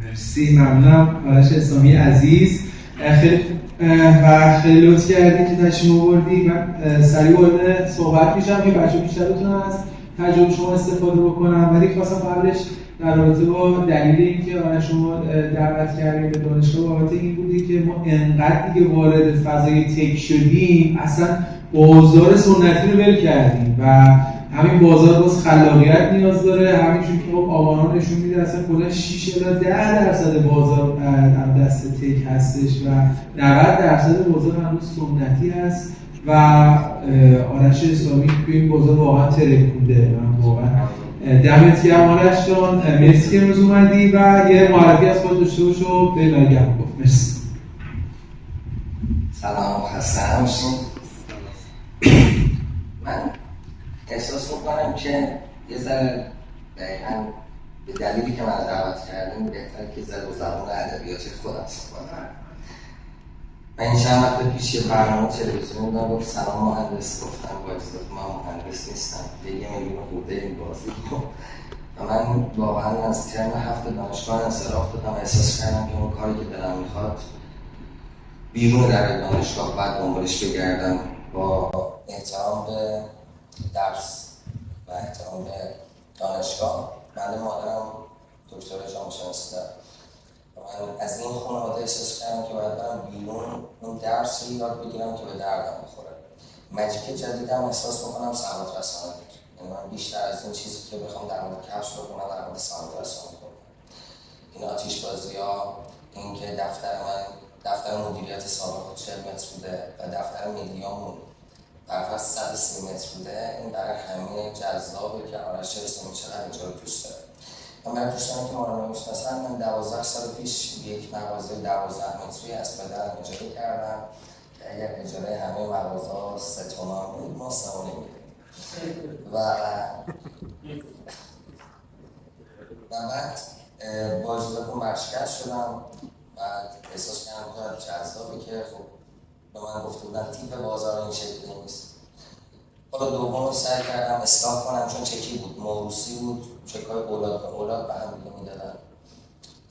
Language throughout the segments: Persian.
مرسی، ممنونم آرش اسلامی عزیز. خیلی لطف کردی که تشریف آوردی. من سریع وارد صحبت میشم که بچه‌ها بیشتر بتونن از تجربه شما استفاده بکنم، ولی خواستم قبلش در رابطه با دلیل اینکه آرش شما دعوت کردیم به دانشگاه بابت این بودی که ما انقدر دیگه وارد فضای تک شدیم، اصلا بازار سنتی رو ول کردیم و همین بازار باز خلاقیت نیاز داره. همینجور که خب آمارها نشون میده اصلا کلا 6 الی 10% بازار در دست تک هستش و 90% بازار هنوز سنتی هست و آرش اسلامی توی این بازار واقعا ترکونده. من واقعا دمت گرم آرش جان، مرسی که امروز اومدی و یه معرفی از خود داشته باش و به لایگم گفت. مرسی. سلام، خسته نباشید. من احساس میکنم که یه ذره دقیقاً به دلیلی که من دعوت کردیم بهتره که ذره با زبان ادبیات خودم صحبت کنم. من این چند وقت پیش یه برنامه تلویزیونی دیدم گفت سلام مهندس، گفتم با اجازه من مهندس نیستم، یه میلیون خورده این بازی و من واقعاً از ترم هفت دانشگاه انصراف دادم. احساس کردم که اون کاری که دلم میخواد بیرون در دانشگاه بعد دنبالش بگردم، با احترام به درس و احترام به دانشگاه. من مادرم دکتر جامعه شناسی دارم و من از این خانواده احساس کردم که باید برم بیرون اون درس رو یاد بگیرم که به دردم بخوره. مجیک جدیدم احساس میکنم سواد رسانی بود. یعنی من بیشتر از این چیزی که بخوام در مورد کفش بکنم در مورد سواد رسانی کنم. این آتیش بازی‌ها، این که دفتر مدیریت سابق 40 متر بوده و دفتر ملیامون در 130 متر بوده، این برای همه جذابه که آرش اسلامی چقدر اینجا رو دوست داره. من برای دوستانی که ما رو نمی‌شناسن، من 12 سال پیش یک مغازه 12 متری از پدرم اجاره کردم که اگر اجاره همه مغازه‌ها 3 تومن بود ما 3 می‌دیم و بعد با اجازهتون ورشکست شدم. بعد احساس کردم که جذابه که خب به من گفته بودن تیپ بازار این شکلی نیست. حالا دوم سعی کردم اصلاح کنم چون چکی بود، موروثی بود، چکای اولاد به اولاد به هم دیگه میدادن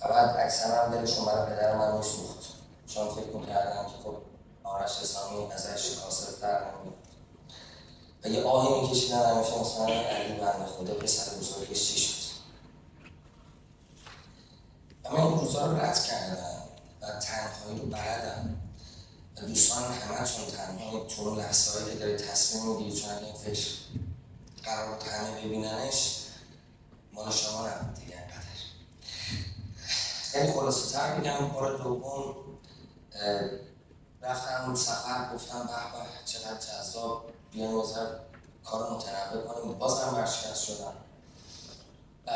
و بعد اکثرا دلشون برای پدر من میسوخت چون فکر میکردم که خب آرش اسلامی ازش کاسب‌تر نمیاد و یه آهی میکشیدن همیشه مثلا علی بنده خدا پسر بزرگش چی شد. و من این روزا رو رد کردم و تنهایی رو بلدم و دوستان همه‌تون تنهایی تو اون لحظه‌هایی که داری تصمیم میگیری، چون اگه این فکر قرار بود همه ببیننش مال شما نبود دیگه. اینقدر خیلی خلاصه تر بگم، بار دوم رفتم سفر، گفتم به به چقدر جذاب، بیایم واسه کار متنوع کنیم. بازم ورشکست شدم و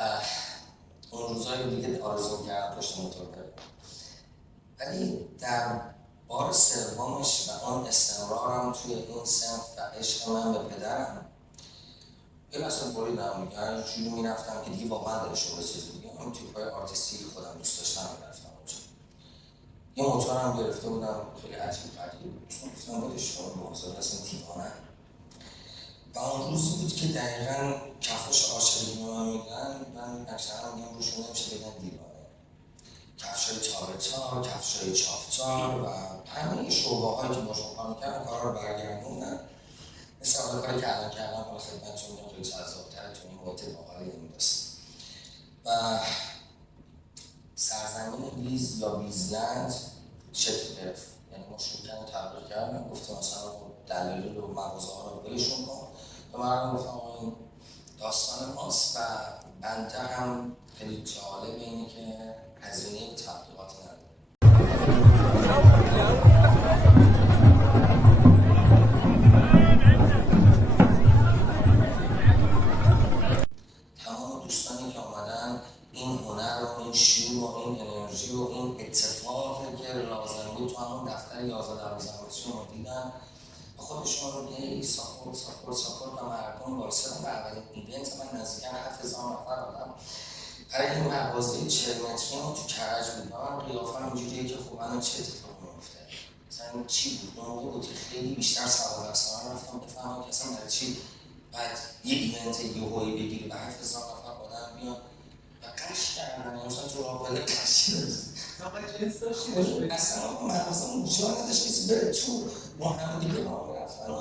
اون روزای دیگه آرزو کردم پشت موتور برم، ولی در بار سومش و اون استمرارم توی این صنف و عشق من به پدرم یه مثلا بریدم دیگه. هر جوری میرفتم که دیگه واقعا دلشون بسوزه دیگه. اون تیپ‌های آرتیستی خودم دوست داشتم میرفتم اونجا. یه موتورم گرفته بودم خیلی عجیب غریب بود، چون گفتم ولش کن موضوع اصلا دیوانه. و اون روزی بود که دقیقاً کفش آشغالی به من میدن، من اکثرا میگم روشون نمیشه بگن دیوانه. کفشای تابه‌تار، کفشای چاپ‌تار و همه شعبه‌هایی که باشون کار می‌کردن کارا رو برگردوندن. مثل حالا کاری که الان کردم برای خدمتتون میگم خیلی جذاب‌تره تو این محیط واقعی این دست. و سرزمین ویز یا ویزلند شکل گرفت. یعنی ما شروع کردیم تبلیغ کردن، گفتیم مثلا دلایل و مغازه‌ها رو بهشون کن و مردم گفتم این داستان ماست. و بنده هم خیلی جالب اینه که هزینه تبلیغات نداره. تمام دوستانی که آمدن این هنر و این شور و این انرژی و این اتفاقی که لازم بود تو همون دفتر 11-12 متری رو دیدن و خودشون رو هی ساپورت و مردم وایسادن. و اولین ایونت من نزدیک 7000 نفر آدم برای این مغازه 40 متری ما تو کرج بود. من قیافم اینجوریه که خب الان چه اتفاقی میفته، مثلا چی بود. اون موقع بود که خیلی بیشتر سواد رسانی رفتم بفهمم که اصلا برای چی بعد یه ایونت یهویی بگیری و 7000 نفر آدم بیان قش کردن مثلا تو رابطه قش آقا جنس داشتی؟ اصلا من اصلا جا نداشت کسی بره تو با هم دیگه با هم رفتن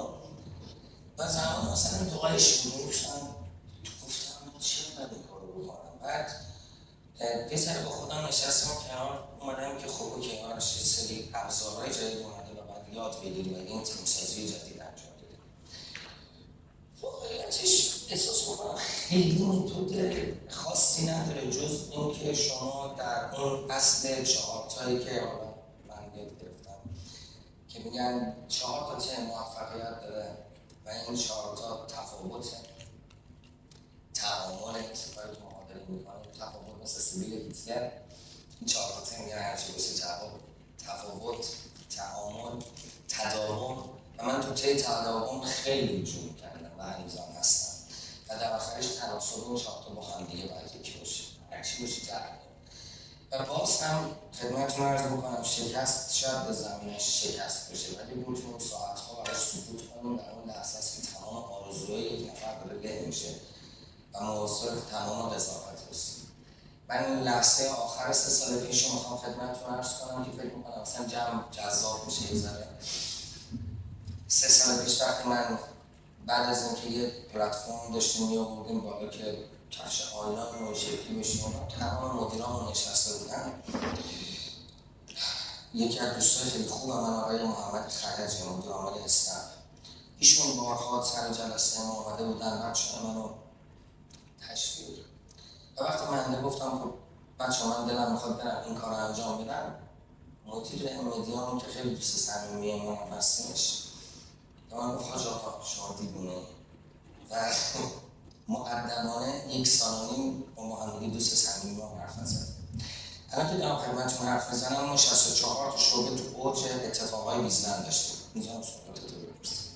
و زمان مثلا دعایش میگوشتن گفتم چرا باید این کارو بکنم. بعد یه سر با خودم نشستم کنار اومدم که خب اوکی کنارش یه سری ابزارهای جدید اومده و باید یاد بگیری و این تیم‌سازی جدید انجام بدی. واقعیتش احساس میکنم خیلی متد خاصی نداره جز اینکه شما در اون اصل 4 تایی که من یاد گرفتم که میگن 4 تا چه موفقیت داره و این 4 تا تفاوته، تعامل این سفر که ما داریم میکنیم، تفاوت مثل سیبیل هیتلر، این 4 تا میگن هرچی باشه تفاوت، تعامل، تداوم و من تو طی تداوم خیلی جون کردم و هنوزم هستم و در آخرش تناسب این 4 تا با هم دیگه باید یکی باشه، هرچی باشه تغییر. و باز هم خدمتتون عرض میکنم شکست شاید به زمینش شکست بشه ولی میتونیم ساعت‌ها براش سکوت کنیم در اون لحظه است که تمام آرزوهای یک نفر داره له میشه و موصل تمام قضاوت هست. من لحظه آخر 3 سال پیش رو میخوام خدمتتون عرض کنم که فکر میکنم اصلا جمع جذاب میشه یه ذره. 3 سال پیش وقتی من بعد از اینکه یه پلتفرم داشتیم میآوردیم بالا که کفش آنلاین و شکلی بشیم تمام مدیرامون نشسته بودن. یکی از دوستای خیلی خوب من آقای محمد خلجی مدیر عامل اسنپ، ایشون بارها سر جلسه ما اومده بودن بچه‌ها منو تشویق و وقتی من گفتم خب بچه‌ها من دلم میخواد برم این کار رو انجام بدم، مدیر مدیرمون که خیلی دوست صمیمی ما هستش و من گفت حاج آقا شما دیوونه و مقدمانه 1.5 سال با ما هم دیگه دوست صمیمی ما حرف نزدیم. الان که دارم خدمتتون حرف میزنم ما 64 تا شعبه تو اوج اتفاقای بیزنس داشتیم. اینجا هم سوالات تو بپرسید.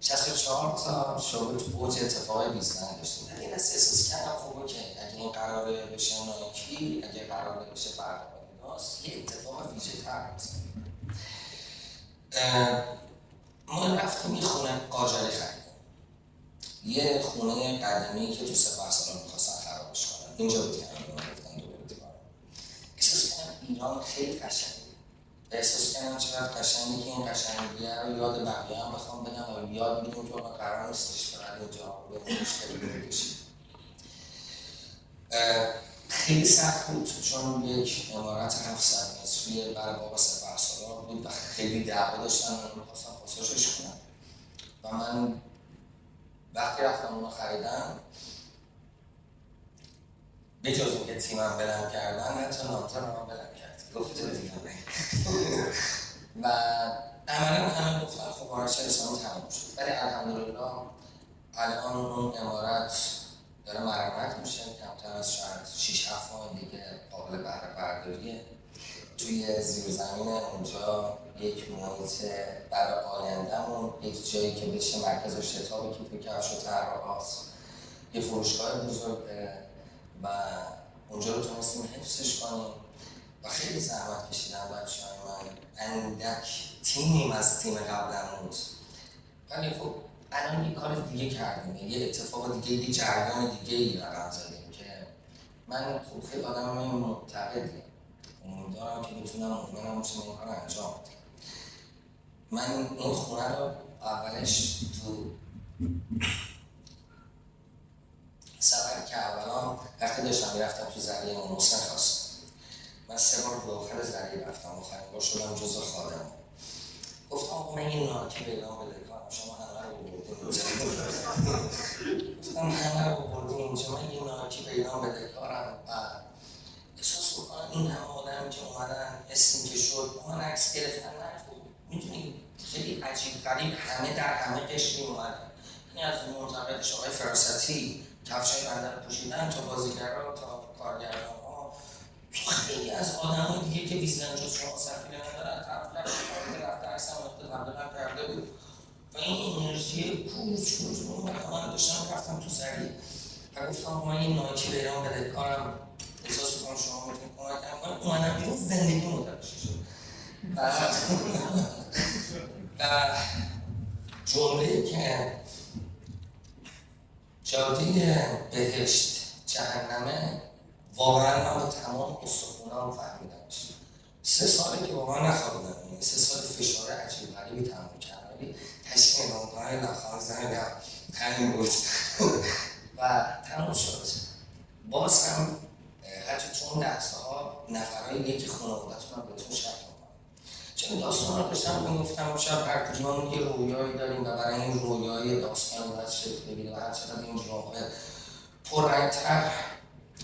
64 تا شعبه تو اوج اتفاقای بیزنس داشتیم. در این احساس کردم خب اوکی اگه این قراره بشه نایکی، اگه قراره بشه فرق آدیداس، یه اتفاق ویژه‌تر می‌زنیم. ما رفتیم یه خونه قاجاری خریدیم. یه خونه قدیمی که تو سپهسالار می‌خواستن خرابش کنن. اینجا بود که همین گفتن دوباره دیوار. احساس کردم ایران خیلی قشنگه. احساس کردم چقدر قشنگه که این قشنگیه رو یاد بقیه هم بخوام بدم و یاد بدیم که ما قرار نیستش فقط اینجا به مشکلی بکشیم. خیلی سخت بود چون یک عمارت 700 متری برای بابا سپهسالار بود و خیلی دعوا داشتن و می‌خواستن پاساژش کنن و من وقتی رفتم اونو خریدم به جز اینکه تیمم بلند کردن حتی نامتر هم بلند کرد گفت دیگه و عملا همه گفتن خب آرش اسلامی تمام شد ولی الحمدلله الان اون عمارت داره مرمت میشه کمتر از شاید 6-7 ماه دیگه قابل بهره برداریه. توی زیرزمین اونجا یک محیط برای آینده‌مون، یک جایی که بشه مرکز شتاب کیف کفش و طراحاست، یه فروشگاه بزرگ داره و اونجا رو تونستیم حفظش کنیم و خیلی زحمت کشیدن بچه‌های من. اندک تیمیم از تیم قبلمون ولی خب الان یه کار دیگه کردیم، یه اتفاق دیگه، یه جریان دیگه رقم زدیم که من خب خیلی آدم معتقدیم امیدوارم که بتونم مطمئنم باشم این کار رو انجام بدم. من این خونه رو اولش تو سفر که اولا وقتی داشتم میرفتم تو زریه محسن خواستم من 3 بار داخل زریه رفتم آخرین بار شدم جزو خادم گفتم آقا من یه ناکی پیدا بده کنم شما همه رو بردیم اینجا گفتم همه رو بردیم اینجا من یه ناکی پیدا بده کارم و احساس میکنم این همه آدم که اومدن اسمی که شد من عکس گرفتن نرفت میدونی خیلی عجیب غریب همه در همه قشری اومدن. این از منتقدش آقای فراستی کفشای بنده رو پوشیدن تا بازیگرها تا کارگردان‌ها خیلی از آدم‌های دیگه که ویزنجوز شما سفیره ندارن طرف رفته عکس هم تبدیل کرده بود و این انرژی کوچ من داشتم رفتم تو زریع و گفتم من یه نایکی بیرام بده کارم احساس می‌کنم شما میتونید کمک کنم اومدم بیرون زندگی متوجه شد و جمله‌ای که جاده بهشت جهنمه واقعا من با تمام استخونام فهمیدمش. 3 ساله که واقعا نخوابیدم، 3 سال فشار عجیب غریبی تحمل کردم، ولی تشکیل نامه‌های لبخند زنم همین بود و تمام شد. باز هم حتی تو اون لحظه‌ها نفرهای یکی خانواده‌تون هم بهتون شک می‌کنن. چون داستان رو داشتم میگفتم شاید هر کدوممون یه رویایی داریم و برای این رویای داستان باید شکل بگیره و هر چقدر این رویاه پررنگ‌تر،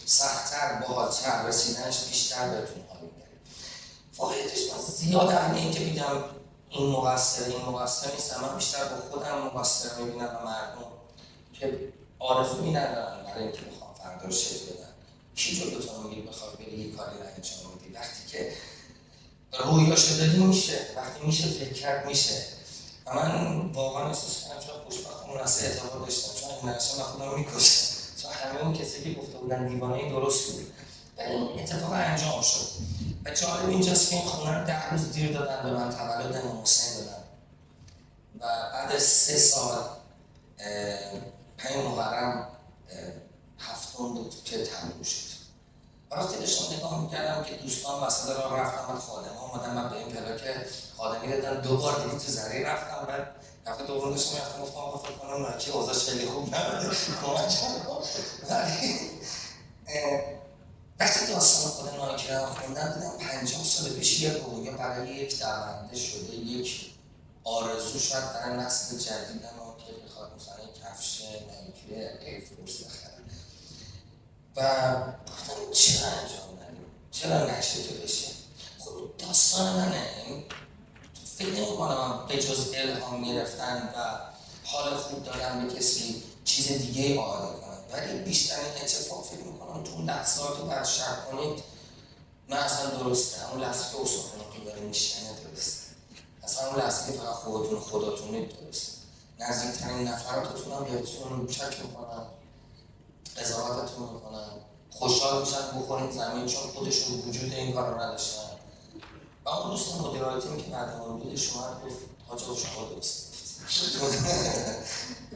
سخت‌تر، باحال‌تر رسیدنش بیشتر بهتون حال می‌ده. واقعیتش من زیاد اهل این که بگم این مقصر نیستم، من بیشتر با خودم مقصر می‌بینم و مردم که آرزویی ندارن برای اینکه بخوام فردا شکل بدن. کی جلوتون میگه بخواد بری یه کاری رو انجام بدی؟ وقتی که رویاشو دادی میشه، وقتی میشه فکر کرد میشه. و من واقعا احساس کردم چون خوشبختم اون اصلا اعتبار داشتم، چون این نقشه من خودم میکشتم، چون همه اون کسی که گفته بودن دیوانه درست بود و این اتفاق انجام شد. و جالب اینجاست که این خونه رو 10 روز دیر دادن به من، تولد امام حسین دادن و بعد از 3 سال 5 محرم هفتم بود که تموم شد. وقتی داشتم نگاه میکردم که دوستان مسئله را رفتم و خادم آمدن، من به این پلا که خادمی دادن 2 بار دیگه تو زری رفتم و هفته دوم داشتم رفتم گفتم آقا فکر کنم ناکی اوضاعش خیلی خوب نبوده کمک کنم. ولی وقتی داستان خود ناکی را خوندم دیدم 50 سال پیش یه رویا برای یک درونده شده، یک آرزو شاید برای نسل جدید ما که بخواد مثلا کفش نایکی ایرفورس بخره و گفتم چرا انجام ندیم؟ چرا نشه که بشه؟ خب داستان منه، فکر نمی‌کنم به جز الهام گرفتن و حال خوب دادن به کسی چیز دیگه عادت کنم، ولی بیشتر این اتفاق فکر می‌کنم تو اون لحظات رو باید شک کنید نه اصلا درسته، اون لحظه که استخوناتون داره میشکنه درسته، اصلا اون لحظه که فقط خودتونید درسته، نزدیکترین نفراتتون هم بهتون شک می‌کنن، قضاوتتون میکنن، خوشحال میشن بخورین زمین چون خودشون وجود این کار رو نداشتن. و اون دوست مدیرایتیم که بعد موجود شما رو گفت حاجه شما دوست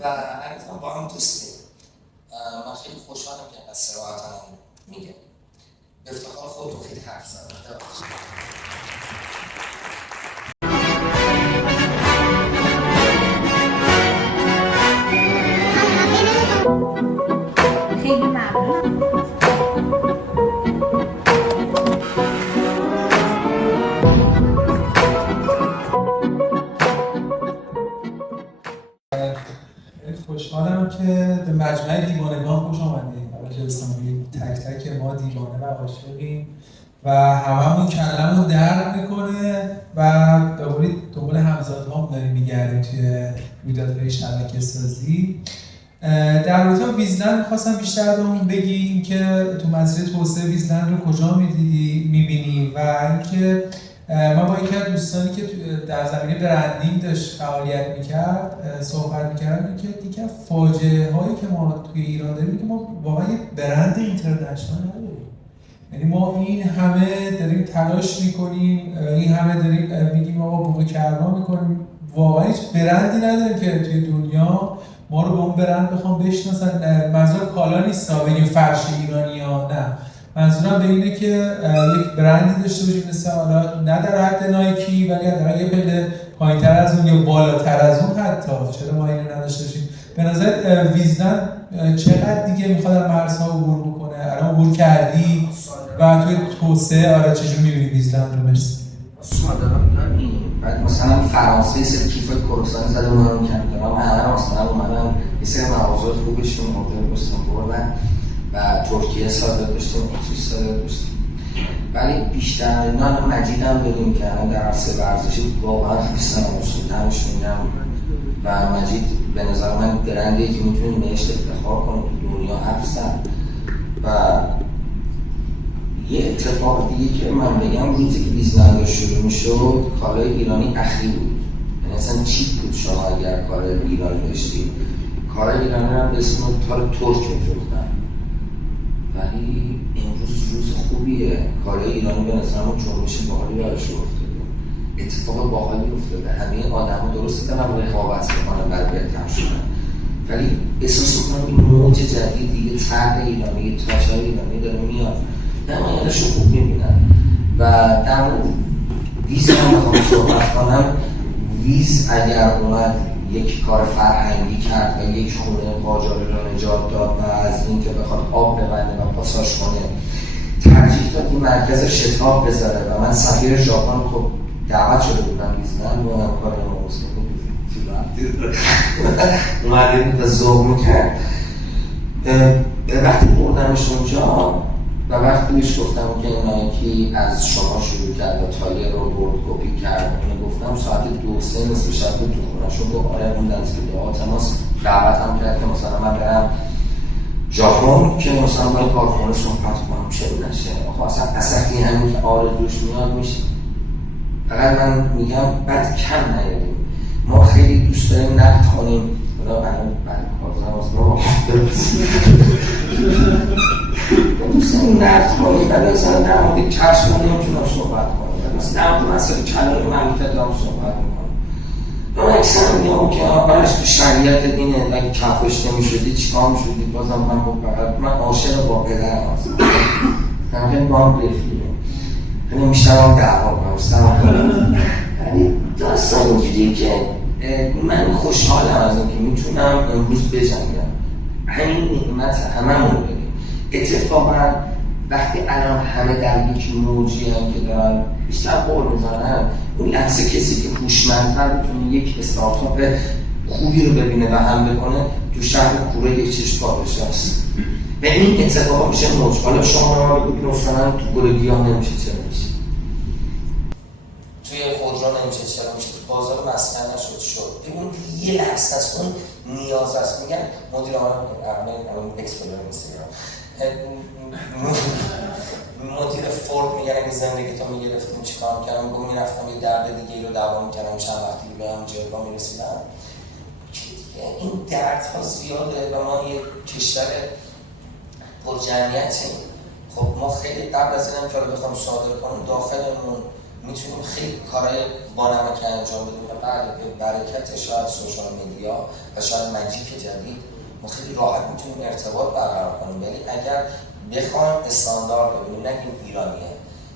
و هنوز با هم دوستیم. من خیلی خوشحالم که از صراحت هم میگم به افتخار خودتون خیلی حرف زدم. خیلی ممنون. خوشحالم که به مجمع دیوانگان خوش آمدید. البته اسلامی تک تک ما دیوانه و عاشقیم و هممون کلمون درد میکنه و به قولی دنبال همزادهام داریم میگردیم توی رویدادهای شبکه سازی. در رابطه با ویزلند می‌خواستم بیشتر بهمون بگیم که تو مسیر توسعه ویزلند رو کجا می‌بینی و اینکه ما با یکی از دوستانی که در زمینه برندینگ داشت فعالیت می‌کرد صحبت می‌کردیم که دیگه فاجعه هایی که ما توی ایران داریم که ما واقعا یک برند اینترنشنال نداریم. یعنی ما این همه داریم تلاش می‌کنیم، این همه داریم میگیم آقا بوق کرما می‌کنیم، واقعا هیچ برندی نداریم که توی دنیا ما رو به اون برند بخوام بشناسن. منظور کالا نیست بگیم فرش ایرانی ها، نه، منظورم به اینه که یک برندی داشته باشیم مثل حالا نه در حد نایکی ولی حداقل یه پله پایین‌تر از اون یا بالاتر از اون حتی. چرا ما اینو نداشته باشیم؟ به نظر ویزلند چقدر دیگه میخواد از مرزها عبور بکنه؟ الان عبور کردی و توی توسعه آره چجوری می‌بینی ویزلند رو؟ مرسی. بعد مثلا فرانسه سه کیف کروسانی زده اونم کردم، همه مثلا اومدن یه سری مغازات خوبشون مدل بستون بردن و ترکیه صادر داشتیم، اتریش صادر داشتیم، ولی بیشتر اینا مجید هم بدون که در عرصه ورزشی واقعا خیلی سرمایه‌گذاری دمشون گرم و مجید به نظر من برندیه که میتونیم بهش افتخار کنیم تو دنیا هستن. و یه اتفاق دیگه که من بگم روزی که ویزلند شروع میشد کالای ایرانی اخیر بود، یعنی اصلا چیپ بود شما اگر کالای ایرانی داشتید. کالای ایرانی هم به اسم تار ترک میفروختن، ولی امروز روز خوبیه، کالای ایرانی به نظر من جنبش باحالی براش افتاده، اتفاق باحالی افتاده. همه آدم‌ها درسته دارن رقابت میکنن برای بهتر شدن، ولی احساس میکنم این موج جدید، یه طرح ایرانی، یه تاچای ایرانی داره میاد. من یادش رو خوب میبینم و در مورد ویز هم بخوام صحبت کنم. ویز اگر اومد یک کار فرهنگی کرد و یک خونه قاجاره را نجات داد و از اینکه بخواد آب ببنده و پاساژ کنه ترجیح داد این مرکز شتاب بذاره و من سفیر ژاپن خب دعوت شده بودم ویزمن و کار اومده بود و ذوق میکرد. وقتی بردمش اونجا و وقتی بهش گفتم که نایکی از شما شروع کرد و تایر رو برد کپی کرد، اونو گفتم ساعت 2-3 نصف شب بود تو خونه شد و آره اون دنس که دعا تماس دعوت هم کرد که مثلا من برم ژاپن که مثلا با کارخونه صحبت کنم چه نشه. آخه اصلا اصلا همین که آرزوش میاد میشه. فقط من میگم بعد کم نیاریم. ما خیلی دوست داریم نقد کنیم خدا برای کارزم از ما دوست داریم نقد کنیم بعد مثلا در مورد کشف من نمیتونم صحبت کنیم مثلا در مورد مسئله کلان مملکت دارم صحبت میکنم. من اکثر میگم که آرش تو شریعت دینه اگه کفش نمیشدی چیکار میشدی بازم من عاشق با پدرم هستم. من خیلی با هم رفیقیم خیلی میشترم دعوا کنم ولی داستان اینجوریه که من خوشحالم از اینکه میتونم امروز بجنگم. همین نعمت هممون داریم. اتفاقا وقتی الان همه در یک موجی هم که دارن بیشتر قول میزنن اون لحظه کسی که هوشمندتر بتونه یک استارتاپ خوبی رو ببینه و هم بکنه تو شهر کوره یک چشم پادش هست و این اتفاقا میشه موج. حالا شما رو بگید مثلا تو گل گیاه نمیشه چرا میشه، توی خودرو نمیشه چرا میشه، تو بازار مسکن نشد شد. ببین یه لحظه است اون نیاز است. میگن مدیر عامل مدیر فورد میگن اگه زندگی تو میگرفتیم چیکار میکردم؟ میگم میرفتم یه درد دیگه رو دعوا میکردم چند وقتی به هم جلوه میرسیدم. این دردها زیاده و ما یه کشور پرجمعیتیم. خب ما خیلی قبل از اینم که رو بخوام صادر کنم داخلمون میتونیم خیلی کارهای بانمک انجام بدیم و بعد به برکت شاید سوشال میدیا و شاید مجیک جدید ما خیلی راحت میتونیم ارتباط برقرار کنیم. ولی اگر بخوایم استاندارد ببینیم نگیم ایرانیه،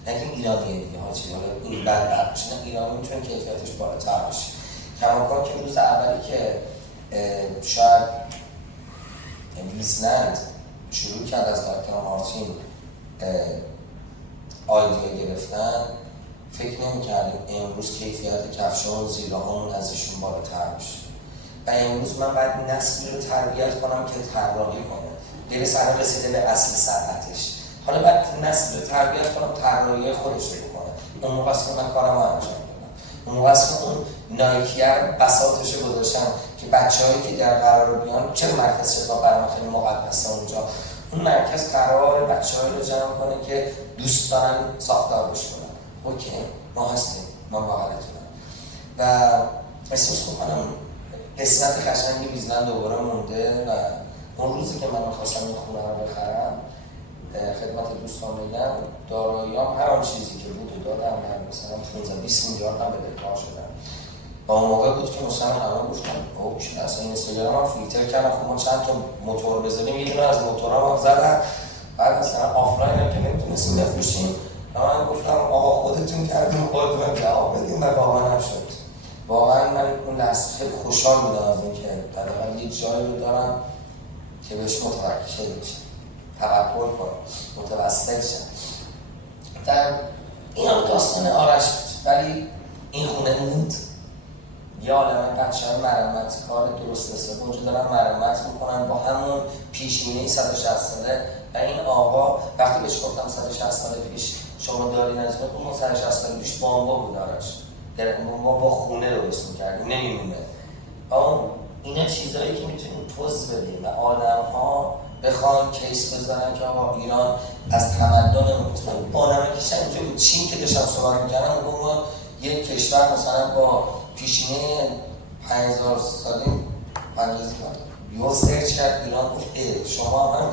نگیم ایرانیه دیگه هاچی حالا این بد بشه، نه ایرانی میتونه کیفیتش بالاتر بشه. کماکان که روز اولی که شاید ویزلند شروع کرد از دکتر مارتین آیدیا گرفتن فکر نمی‌کردیم امروز کیفیت کفش‌ها و زیره‌هامون ازشون بالاتر بشه و امروز من باید نسلی رو تربیت کنم که طراحی کنه. درست الان رسیده به اصل صنعتش، حالا باید نسل رو تربیت کنم طراحی خودش رو بکنه. اون موقع است که من کارم رو انجام دادم. اون موقع است که اون نایکی‌ها بساطش رو گذاشتن که بچه‌هایی که در قرار بیان چرا مرکز شتاب برای من خیلی مقدسه اونجا. اون مرکز قرار بچه‌هایی رو جمع کنه که دوست دارن ساختار بشکنن. اوکی ما هستیم، ما بغلتونم و احساس میکنم قسمت قشنگی ویزلند دوباره مونده و اون روزی که من خواستم این خونه رو بخرم خدمت دوستان بگم داراییام هر آن چیزی که بود و دادم مثلا 15-20 میلیارد هم بدهکار شدم. و اون موقع بود که مثلا همه گفتن اوکی اصلا این اینستاگرام هم فیلتر کردم خب ما چند تا موتور بزنیم یه دونه از موتورها هم زدن بعد مثلا آفلاین هم که نمیتونستیم بفروشیم من گفتم آقا خودتون کردیم خودتون جواب بدیم و واقعا نشد. واقعا من اون لحظه خیلی خوشحال بودم از اینکه حداقل یک جایی رو دارم که بهش متوکل بشم، توکل کنم، متوسل شم. در این هم داستان آرش بود ولی این خونه موند. یه عالمه بچه‌های مرمت کار درست حساب اونجا دارن مرمت میکنن با همون پیشینه 160 ساله و این آقا وقتی بهش گفتم 160 سال پیش شما دارین از اون 160 سال پیش بامبا بود آرش ما با خونه درست میکردیم نمیمونه. اینا چیزایی که میتونیم توضیح بدیم و آدم‌ها بخوان کیس بزنن که آقا ایران از تمدن مثلا بانمکیش اینجا بود. چین که داشتم صحبت میکردم اون یک کشور مثلا با پیشینه 5000 سالی پردازی کرد یو سرچ کرد ایران گفت شما هم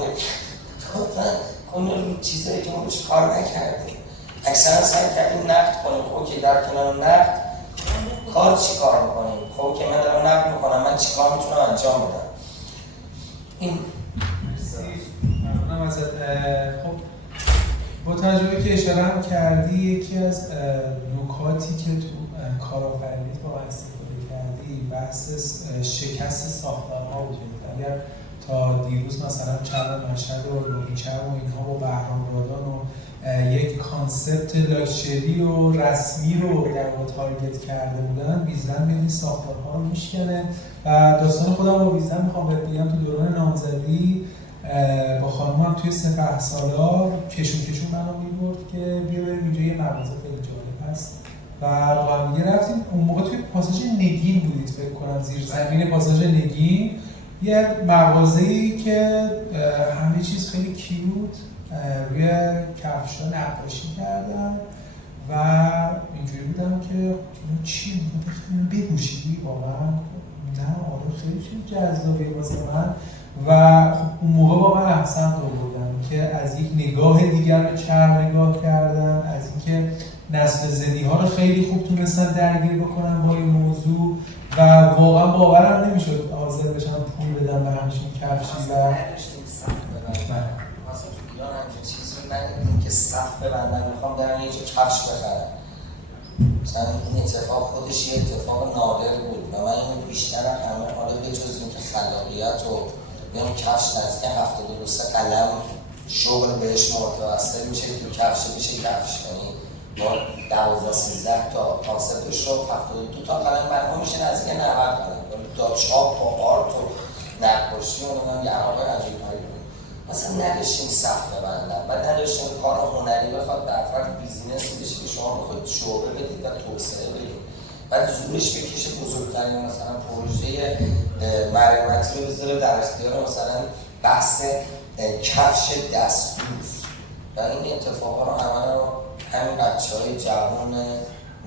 گفتن اون چیزایی که ما بهش کار نکردیم اکثرا سعی کردیم نقد کنیم. اوکی در کنار نقد کار چی کار میکنیم؟ خب که من دارم نقد میکنم من چی کار میتونم انجام بدم. این ممنونم ازت. خب با تجربه که اشاره هم کردی، یکی از نکاتی که تو کارآفرینی با استفاده کردی بحث شکست ساختارها بود. اگر تا دیروز مثلا چرم مشهد و لومیچرم و اینها با بهرام رادان و یک کانسپت لاکچری و رسمی رو در واقع تارگت کرده بودن، ویزدن میدین ساختارها رو میشکنه. و داستان خودم با ویزدن میخوام بهت بگم، تو دوران نامزدی با خانومم توی سپهسالار کشون منو میبرد که بیا بریم اینجا یه مغازه خیلی جالب هست و با هم دیگه رفتیم. اون موقع توی پاساژ نگین بودید فکر کنم، زیر زمین پاساژ نگین، یه مغازه‌ای که همه چیز خیلی کیوت روی کفشا نقاشی کردن و اینجوری بودم که چی بگوشیدی واقعا؟ نه آره خیلی چیز جذابه واسه من. و خب اون موقع با من احسن رو بودم که از یک نگاه دیگر به چرم نگاه کردن، از اینکه نسل زدی ها رو خیلی خوب تونستن درگیر بکنن با این موضوع و واقعا باورم نمیشد حاضر بشن پول بدن به همچین کفشی. و نداشتیم صف ببندن، مثلا تو ایران همچین چیزی رو ندیدیم که صف ببندن میخوام برن یه جا کفش بخرن. مثلا این اتفاق خودش یه اتفاق نادر بود و من اینو بیشتر همه، حالا به جز اینکه خلاقیت و یعنی کفش نزدیک 72 قلم شغل بهش متوسل میشه که کفش بشه کفش، یعنی با 12-13 تا کانسپتش رو 72 تا قلم برها میشه نزدیک 90 قلم تا چاپ و آرت و نقاشی و نمیدونم یه علاقه عجیب‌هایی بود. مثلا نداشتیم صف ببندن و نداشتیم کار هنری بخواد در فرد بیزینسی بشه که شما بخواید شعبه بدید و توسعه بدید و زورش بکشه بزرگترین مثلا پروژه مرمتی رو بذاره در اختیار مثلا بحث کفش دستدوز و این اتفاقا رو همین بچه‌های جوان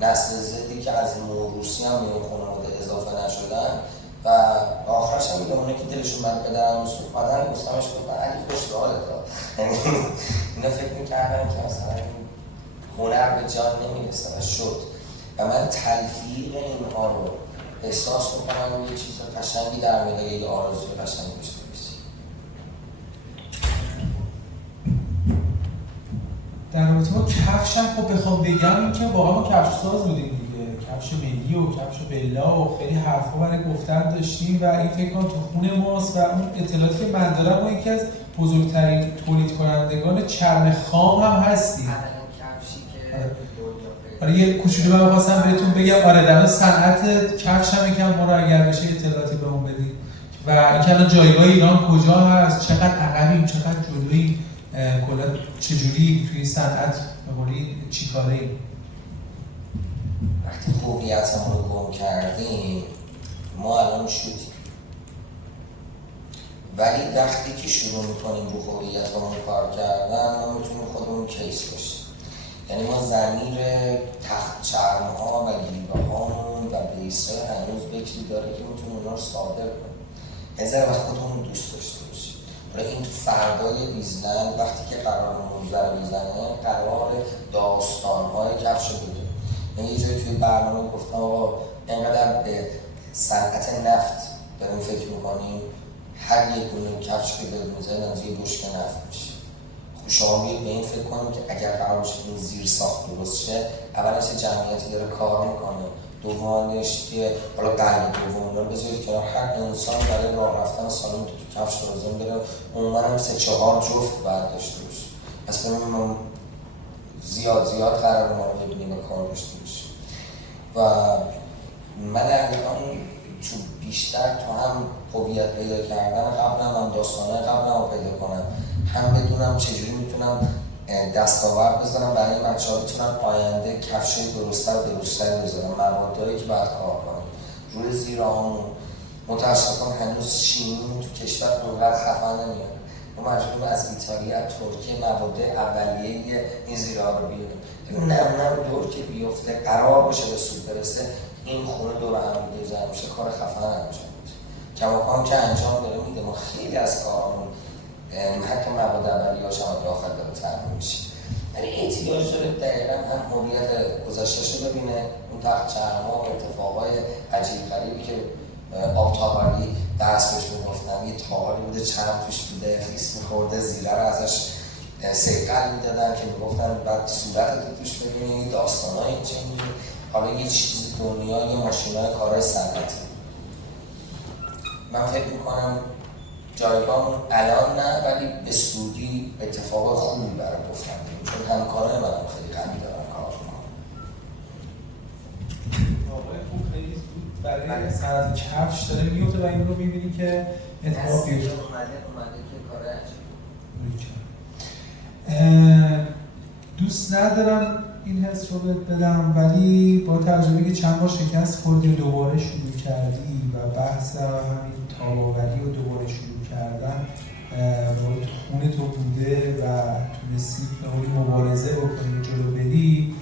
نسل زدی که از موروثی هم به این خانواده اضافه نشدن و آخرش هم میگم اونه که دلشون من پدرم رو سوپادن گفتمش گفتن علی خوشگاهه تا اینا فکر میکردن که مثلا هنر به جان نمیرسه و شد و من تلفیق اینها رو احساس میکنم یه چیز قشنگی در میده، یه آرزوی قشنگی داشته باشی. در رابطه با کفشم خب بخوام بگم این که واقعا ما کفش ساز بودیم دیگه، کفش ملی و کفش بلا و خیلی حرفا برای گفتن داشتیم و این فکر کنم تو خون ماست و اون اطلاعاتی که من دارم ما یکی از بزرگترین تولید کنندگان چرم خام هم هستیم. آره یه کوچولو من خواستم بهتون بگم، آره در صنعت کفش هم یکم ما رو اگر بشه اطلاعاتی بهمون بدید و اینکه الان جایگاه ایران کجا هست، چقدر عقبیم، چقدر جلویی، کلا چجوری توی صنعت بقولی چیکاره‌ایم. وقتی هویتمون رو گم کردیم ما الان شدیم، ولی وقتی که شروع میکنیم رو هویتمون کار کردن ما میتونیم خودمون کیس باشیم. یعنی ما ضمیر تخت چرم‌ها و گیوه‌هامون و بیس‌ها هنوز بکری داره که میتونیم اونا رو صادر کنیم. نظر وقت خودمون دوست داشته باشیم. برای این تو فردای ویزدن وقتی که قرار موزه رو میزنه قرار داستان‌های کفش رو بگیم. من یه جایی توی برنامه گفتم آقا اینقدر به صنعت نفت داریم فکر می‌کنیم، هر یک گونه کفش که داریم میزنیم از یه بشکه نفت میشه. شما بیاید به این فکر کنیم که اگر قرار باشه این زیر ساخت درست شه، اولش جمعیتی داره کار میکنه، دومانش که حالا قلب دوم رو بذارید کنار، هر انسان برای راه رفتن سالم تو کفش لازم داره، عموما هم 3-4 جفت باید داشته باشه. پس ببینیم زیاد قرار ما رو ببینیم و کار داشته باشه. و من الان تو بیشتر تو هم هویت پیدا کردن قبلا هم داستانه قبلا هم پیدا کنم، هم بدونم چجوری میتونم دستاورد بذارم برای بچه‌ها بتونن آینده کفشای درست‌تر بذارم، موادهایی که باید کار کنم روی زیرهامون. متأسفانه هنوز شیمی تو کشور اونقدر خفن نمیاد، ما مجبوریم از ایتالیا، ترکیه مواد اولیه این زیرها رو بیاریم. این نم دور که بیفته قرار باشه به سود برسه، این خونه دور هم دیگه جمع میشه، کار خفن انجام میشه. کماکان که انجام داره میده، ما خیلی از کارمون حتی مواد اولیه‌اش هم داخل داره تامین میشه. یعنی احتیاج داره دقیقاً هم هویت گذشته‌اش رو ببینه، اون تخت چرم‌ها و اتفاقای عجیب غریبی که آبتابری درس بهش میگفتن، یه تاقالی بوده چند توش بوده خیس میخورده، زیره رو ازش سیقل میدادن که میگفتن بعد صورت رو توش ببینید، داستانای جنگی. حالا یه چیز دنیا، یه ماشینای کارهای صنعتی. من فکر میکنم جایگاه الان نه، ولی به سودی اتفاق خوبی برای گفتم چون همکارای من خیلی قوی دارن کار میکنن. آقای خوب خیلی زود برای صنعت کفش داره میفته و این رو میبینی که اتفاق بیفته. اومده که کار عجیبه. دوست ندارم این حس رو بدم، ولی با تجربه که چند بار شکست خوردی و دوباره شروع کردی و بحث همین تاب‌آوری و دوباره شروع کردن با خون تو بوده و تونستی به مبارزه بکنی جلو بری،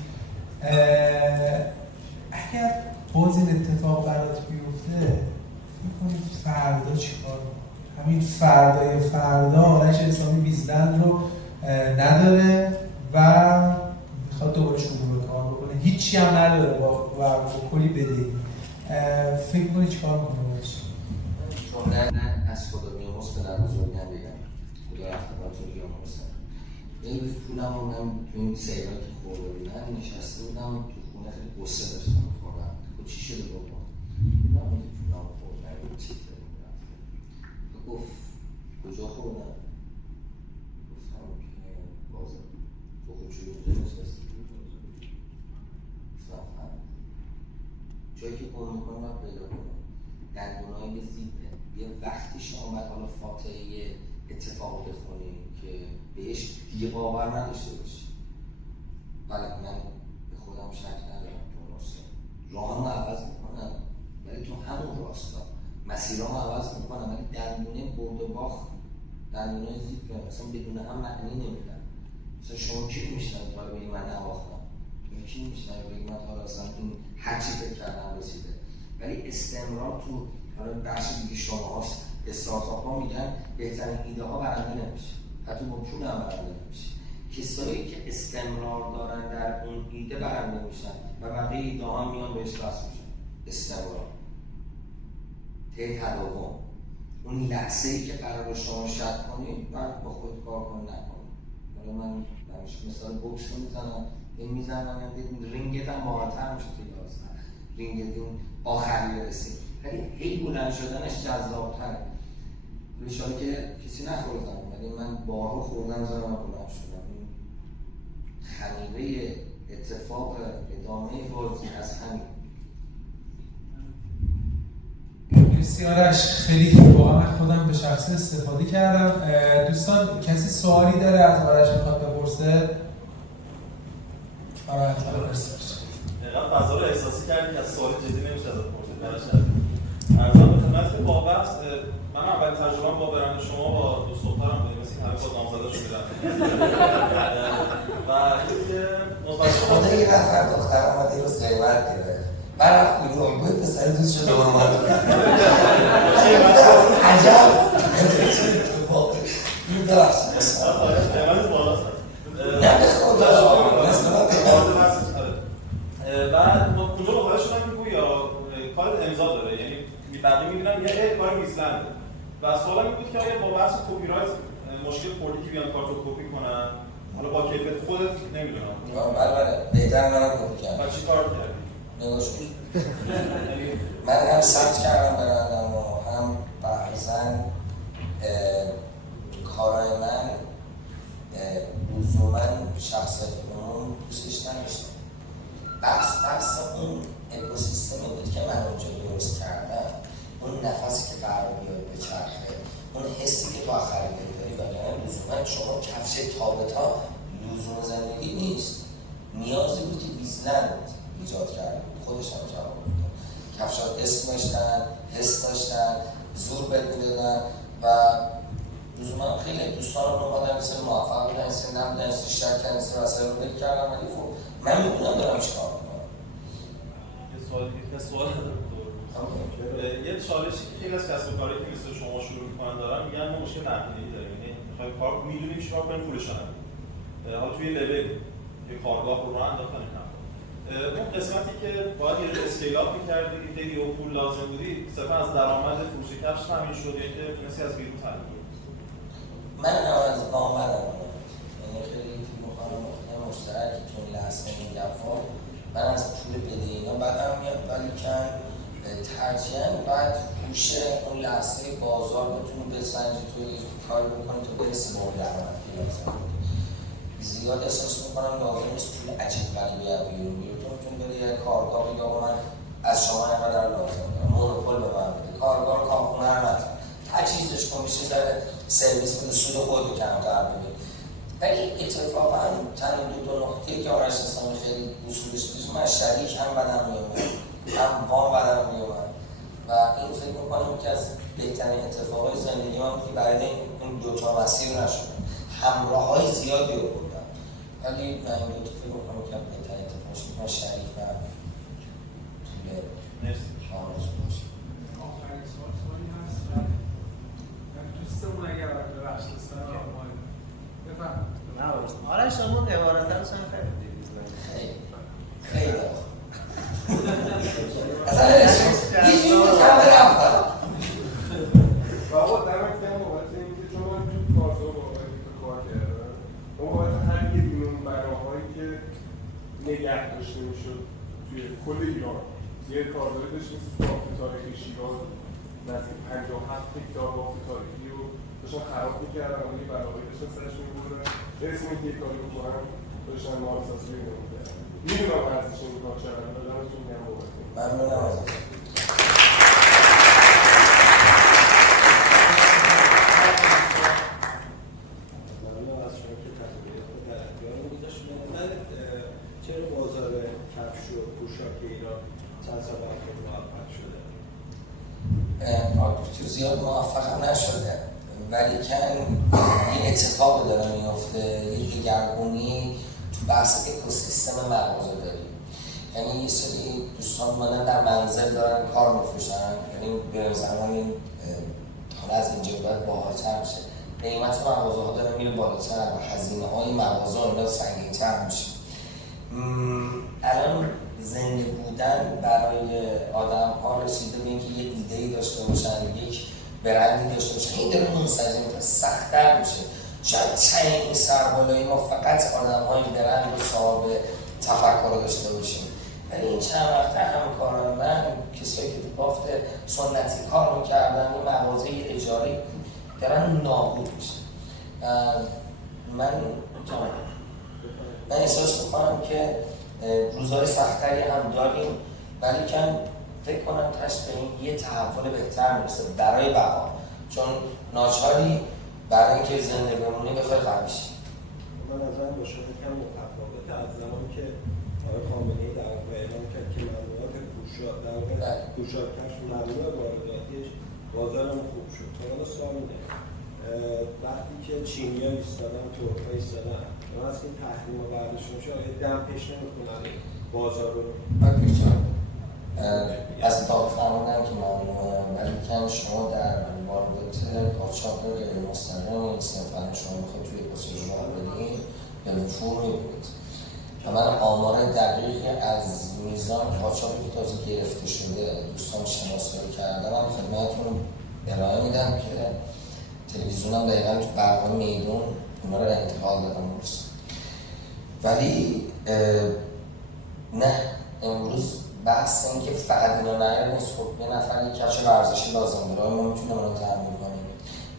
اگر باز این اتفاق برات بیفته می‌کنی فردا چیکار کنی؟ همین فردای فردا آرش اسلامی ویزلند رو نداره و میخواد دوباره شروع به کار بکنه، هیچی هم نداره و کلی بدهی، فکر کنی چیکار کنه باشه؟ چون نه از خدا بیامرز پدر بزرگی هم بگم خدا رفته بزرگی هم برسن. یه روز پولم رو من تو این سیرا که خورده بودم نشسته بودم تو خونه، خیلی قصه داشتم خوردم خب چی شده بابا؟ من این پولم رو خوردم این چی داریم رفته گفت کجا خوردم؟ گفتم که بازه تو خودشوی اونجا نشسته گفتم فهمید جایی که گم میکنه من پیدا کنم دندونای زیبه. یه وقتیش آمد حالا فاتحه اتفاق بخونی که بهش دیگه باور نداشته باشی. ولی من به خودم شک ندارم تو راستا راهمو عوض میکنم، ولی تو همون راستا مسیرامو عوض میکنم، ولی دندونه برد و باخت دندونای زیبه مثلا بدون هم معنی نمیدن. مثلا شما کی میشنید حالا بگی من نواختم، کی میشنید بگی من حالا اصلا این هرچی فکر کردم رسیده. ولی استمرار تو حالا بخش دیگه شما هاست، استارتاپ ها میگن بهترین ایده ها برنده نمیشه، حتی با پول هم برنده نمیشه. کسایی که استمرار دارن در اون ایده برنده میشن و بقیه ایده ها میان بهش وصل میشن. استمرار ته تداوم، اون لحظه ای که قرار شما شک کنید بعد با خود کار کن نکنید. حالا من مثال بوکس رو میزنم، این میزنم رینگت هم باحال‌تر میشه توی داستان، رینگت این آخری رسید، ولی هی بلند شدنش جذاب‌تره. انشالله که کسی نخوردم، ولی من بارها خوردم زدم و بلند شدم. این خمیره اتفاق ادامه بازی از همین. مرسی آرش، خیلی واقعا خودم به شخص استفاده کردم. دوستان کسی سوالی داره از آرش میخواد بپرسه؟ آره بپرسید. اینقدر فضا رو احساسی کردی که از سوال جدی نمیشه ازت پرسید. عرضم به خدمت که بابت من اولین تجربه‌ام با برند شما با دوست دخترم بودیم، مثل که همه با نامزده شدن و اینکه خدا یه نفر دخترم اومده یه روز غیبت گرفت من رفت بیرون باید پسر دوست شده با من عجب این داشت قیمت بالاست نه به خدا مثلا بعد اونجا مقابل شدم که گویا کار امضا داره، یعنی بقیه می‌بینم یه کار ویسلنده و سوالم این بود که آیا با بحث کپی رایت مشکل خوردی که بیان کارتو کپی کنن؟ حالا با کیفیت خودت نمیدونم. بله بهتر منم کپی کردم. چی کار کردی؟ نگاش کن. من هم ثبت کردم برندم و هم بعضاً کارهای من لزوماً شخصیت اون دوستش نداشتم. بحث اون اکوسیستمی بود که من اونجا درست کردم، اون نفسی که قرار بیاد به چرخه، اون حسی که تو خریداری داری وگرنه لزوما شما کفش تابتا لزوم زندگی نیست. نیازی بود که ویزلند ایجاد کرده بود، خودش هم جواب بود. کفشات اسم داشتن، حس داشتن، زور بهت میدادن و لزوما خیلی دوستان رو اومدن مثل موفق بودن، مثل نبودن، مثل شک کردن، مثل وسایل رو بل کردم، ولی خب من میدونم دارم چیکار میکنم. یه سوال یه چالشی که خیلی از کسب و کارهایی که مثل شما شروع میکنن دارن، میگن ما مشکل نقدینگی داریم، یعنی میخوایم کار میدونیم چیکار کنیم پولش نداریم. حالا توی لول یه کارگاه رو راه انداختن اینا اون قسمتی که باید یه اسکیل اپ می‌کردی که خیلی پول لازم بودی صرفا از درآمد فروش کفش تامین شد یا که تونستی از بیرون تامین کنی؟ من هم از دامنم یعنی خیلی فکر می‌کنم مشترک تو این لحظه این دفعه من از پول بدهینا بدم میاد ولی کن ترجیحاً باید هوش اون لحظه بازار بتونی بسنجی توی کار بکنی تا برسی به اون درآمد زیاد احساس میکنم لازم نیست پول عجیب غریبی از بیرون بیاری تو میتونی بری یه کارگاه بگی آقا من از شما اینقدر لازم دارم مونوپول به من بده کارگاه کارخونه رو نزن تجهیزش کن میشه ذره سرویس بده سود خودت رو کمتر بگیر ولی اتفاقا تنها دو نقطه‌ای که آرش اسلامی خیلی اصولش بود من شریک هم بدم میومد هم وام بدم میومد و این فکر میکنم که از بهترین اتفاقای زندگی من که برای این دوتا مسیر نشده همراه های زیادی رو بودم ولی من این دوتا فکر میکنم که بهترین اتفاقش من شریک و مرسی آرش باشه آخرین سوالی هست دوستمون اگر ببخش دوستان بفهم آرش شما عبارتا رو سن خیلی اصلا هیچ میگه کمه رفتم بابا دمت گرم بابت اینکه چون من تو کارزو واقعا کار کردم بابت هر یه دونه اون بناهایی که نگه داشته میشد توی کل ایران یه کارزوی داشت مثل بافت تاریخی شیراز نزدیک 57 هکتار بافت تاریخی رو داشتن خراب میکردن و یه بناهایی داشتن سرش میبردن اسم اینکه یه کاری بکنن داشتن مالسازی رو میکردن میدونم ارزش این کار چقدر دادمتون گرم بابت ممنونم از چرا بازار کفش و پوشاک ایران چند سال اخیر موفق شده؟ تو زیاد موفق نشده ولی کن یه اتفاق داره میفته یه دگرگونی تو بحث اکوسیستم مغازه داریم یعنی یه سری دوستان اومدن در منزل دارن کار میفروشن یعنی به زمانی حالا از اینجا باید باحال‌تر میشه قیمت مغازه ها داره میره بالاتر و هزینه های مغازه ها اینا سنگین‌تر میشه الان زنده بودن برای آدم ها رسیده به اینکه یه ایده‌ای داشته باشن یک برندی داشته باشن این داره منسجم سخت‌تر میشه شاید چنین این سربالایی ما فقط آدم های برند و صاحب تفکر داشته باشیم ولی این چند وقته همکاران من کسایی که تو بافت سنتی کار میکردن و مغازه اجاری دارن نابود میشه من احساس میکنم که روزهای سختری هم داریم ولی کن فکر کنم تشت به این یه تحول بهتر میرسه برای بقا چون ناچاری برای اینکه زنده بمونی بخوای قوی شی من از من با شما کم متفاوته از زمانی که آقای خامنه‌ای در واقع اعلام کرد که ممنوعات پوشاک در واقع پوشاک کفش ممنوع وارداتیش بازارم خوب شد. حالا سوال اینه وقتی که چینی‌ها ایستادن ترک‌ها ایستادن شما از این تحریم‌ها برداشته میشه آیا دمپش نمی‌کنن بازار رو؟ از اتاق فرمودن که ممنوعه ولی کن شما در واردات قاچاق غیر مستقیم این صنفن شما بخواید توی پاساژها بدین به وفور میبینید و من آمار دقیقی از میزان قاچاقی که تازه گرفته شده دوستان شناسایی کردم خدمتتون ارائه میدم که تلویزیون هم دقیقا تو برنامه میدون اونا رو انتقال دادم ولی نه امروز بحث این که فقط اینا نهر نیست خب یه نفر یک کفش ورزشی لازم داره ما میتونیم اونو تامین کنیم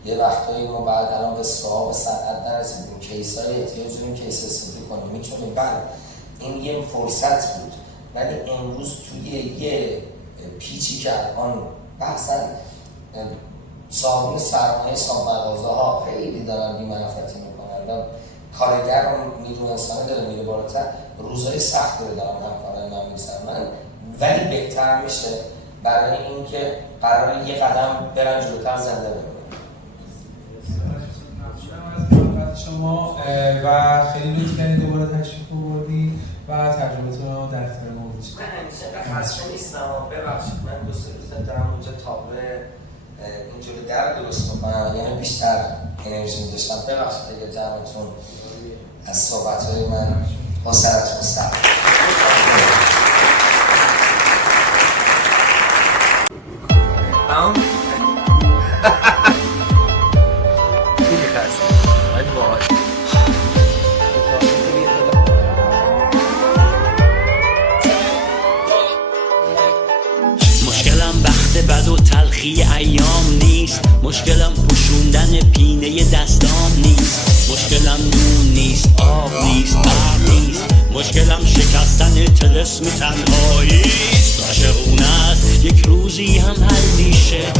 یه وقتایی ما بعد الان به صاحب صنعت نرسیدیم کیسای احتیاج داریم کیس استفاده کنیم میتونیم بعد این یه فرصت بود ولی امروز توی یه پیچی که الان بحثا صاحبین سرمایه صاحب مغازه ها خیلی دارن بی‌منفعتی میکنن و کارگر و نیرو انسانی داره میره بالاتر روزهای سخت رو دارم همکارای من می‌رسن من ولی بهتر میشه برای اینکه قراره یه قدم برن جلوتر زنده بمونیم. شما و خیلی لطف کردید دوباره تشریف آوردید و تجربه‌تون رو در اختیار ما گذاشتید. من همیشه خسته نیستم ببخشید من دو سه روز دارم اونجا تابلو اینجوری در درست بکنم یعنی بیشتر انرژی داشتم ببخشید اگه جمعتون از صحبت‌های من حوصله‌تون سلام. مشکلم بخت بد و تلخی ایام نیست، مشکلم پوشوندن پینه دستام نیست، مشکلم نون نیست، آب نیست، برق نیست، مشکلم شکستن طلسم تنهاییست. عاشقونه است یک روزی هم حل میشه،